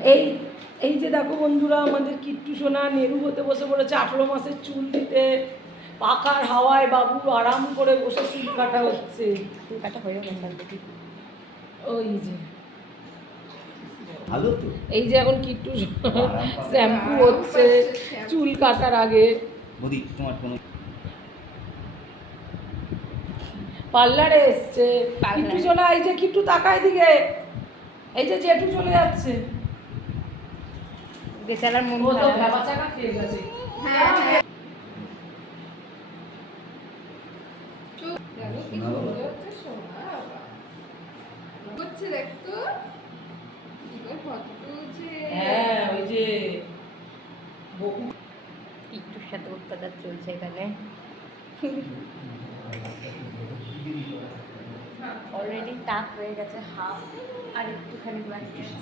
এই এই যে দেখো বন্ধুরা, আমাদের কিট্টু সোনা নেরু হতে বসে পড়েছে 18 মাসের চুল দিতে। পাখার হাওয়ায় বাবু আরাম করে বসে চুল কাটা হচ্ছে। চুল কাটা হয়ে গেছে দেখি। ওই যে ভালো তো। এই যে এখন কিট্টু শ্যাম্পু হচ্ছে চুল কাটার আগে। বৌদি তোমার কোনো পার্লারে এসছে কিট্টু সোনা। এই যে কিট্টু তাকায় দিকে, এই যে জেঠু চলে যাচ্ছে। বেচারার মন ও তো খারাপ। ভেবা চাকা খেয়ে গেছে। হ্যাঁ হ্যাঁ। হ্যাঁ ওই যে বহু একটুর সাথে অত্যাচার চলছে এখানে। অলরেডি টাক হয়ে গেছে হাফ, আর একটুখানি বাকি আছে।